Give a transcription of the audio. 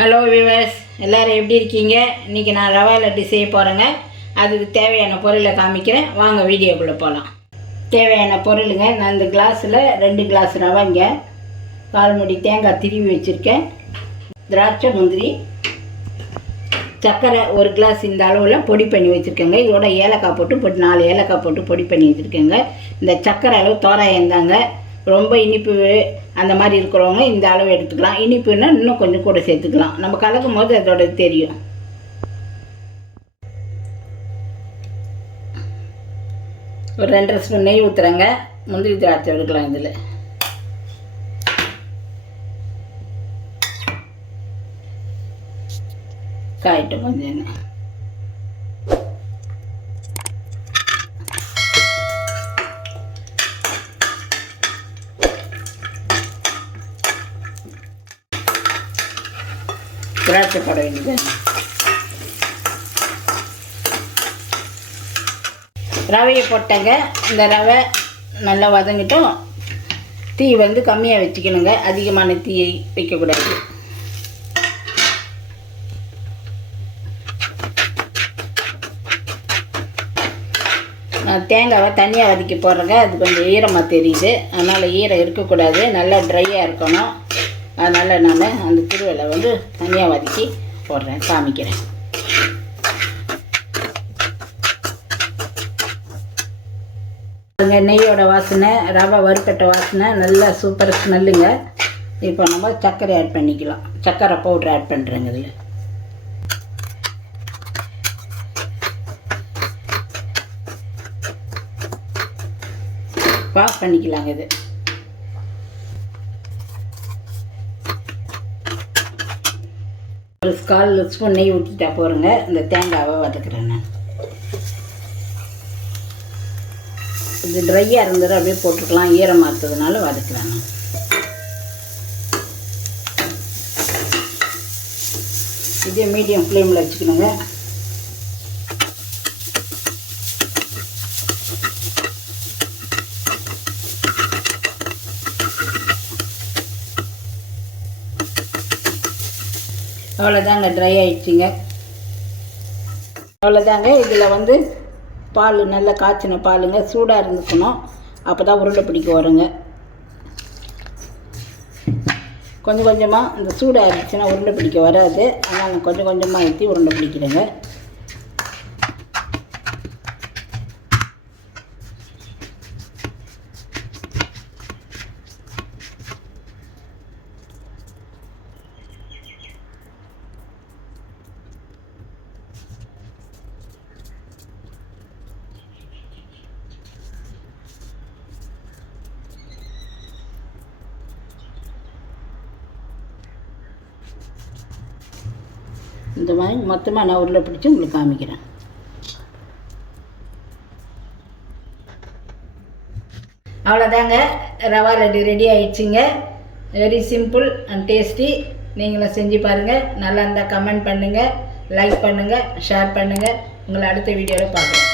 Hello viewers, எல்லோரும் எப்படி இருக்கீங்க? இன்றைக்கி நான் ரவா லட்டு செய்ய போகிறேங்க. அதுக்கு தேவையான பொருளை காமிக்கிறேன். வாங்க வீடியோக்குள்ளே போகலாம். தேவையான பொருளுங்க, நான் இந்த கிளாஸில் 2 கிளாஸ் ரவைங்க, 4 முடி தேங்காய் திருவி வச்சுருக்கேன், திராட்சை முந்திரி, சர்க்கரை 1 கிளாஸ் இந்த அளவில் பொடி பண்ணி வச்சுருக்கேங்க. இதோட ஏலக்காய் போட்டு 4 ஏலக்காய் போட்டு பொடி பண்ணி வச்சுருக்கேங்க. இந்த சர்க்கரை அளவு தோராயம் தாங்க. ரொம்ப இனிப்பு அந்த மாதிரி இருக்கிறவங்க இந்த அளவு எடுத்துக்கலாம். இனிப்புன்னா இன்னும் கொஞ்சம் கூட சேர்த்துக்கலாம். நம்ம கலக்கும் போது அதோட தெரியும். ஒரு 2.5 ஸ்பூன் நெய் ஊற்றுறேங்க. முந்திரி திராட்சை எடுக்கலாம். இதில் காயிட்டும் கொஞ்சம் திராட்சை போட வேண்டியது. ரவையை போட்டேங்க. இந்த ரவை நல்லா வதங்கிட்டோம். தீ வந்து கம்மியாக வச்சுக்கணுங்க, அதிகமான தீயை வைக்கக்கூடாது. நான் தேங்காவை தனியாக வதக்கி போடுறேங்க. அது கொஞ்சம் ஈரமாக தெரியுது, அதனால் ஈரம் இருக்கக்கூடாது, நல்லா ட்ரையாக இருக்கணும். அதனால் நான் அந்த திருவலை வந்து தனியாக வதக்கி போடுறேன், காமிக்கிறேன். நெய்யோட வாசனை, ரவை வறுக்கட்ட வாசனை, நல்லா சூப்பர் ஸ்மெல்லுங்க. இப்போ நம்ம சர்க்கரை ஆட் பண்ணிக்கலாம். சர்க்கரை பவுட்ரு ஆட் பண்ணுறேங்க. இதில் பாஸ் பண்ணிக்கலாங்க. இது ஒரு 1/4 ஸ்பூன் நெய் ஊற்றிட்டா போகிறேங்க. இந்த தேங்காவை வதக்குறேன் நான். இது ட்ரையாக இருந்தது அப்படியே போட்டுக்கலாம், ஈரமாக இருக்கிறதுனால வதக்குறேன் நான். இதே மீடியம் ஃப்ளேமில் வச்சுக்கணுங்க. அவ்வளோதாங்க, ட்ரை ஆகிடுச்சிங்க. அவ்வளோதாங்க. இதில் வந்து பால் நல்லா காய்ச்சின பாலுங்க, சூடாக இருந்துக்கணும். அப்போ தான் உருண்டை பிடிக்க வருங்க. கொஞ்சம் கொஞ்சமாக இந்த சூடாக இருந்துச்சுன்னா உருண்டை பிடிக்க வராது. அதனால் நான் கொஞ்சம் கொஞ்சமாக ஊற்றி உருண்டை பிடிக்கிறேங்க. இந்த மாதிரி மொத்தமாக நான் உருளை பிடிச்சி உங்களுக்கு காமிக்கிறேன். அவ்வளோதாங்க, ரவா லட்டு ரெடி ஆயிடுச்சுங்க. Very simple and tasty. நீங்களும் செஞ்சு பாருங்கள். நல்லா இருந்தால் கமெண்ட் பண்ணுங்கள், லைக் பண்ணுங்கள், ஷேர் பண்ணுங்கள். உங்களை அடுத்த வீடியோவில் பார்க்குறேன்.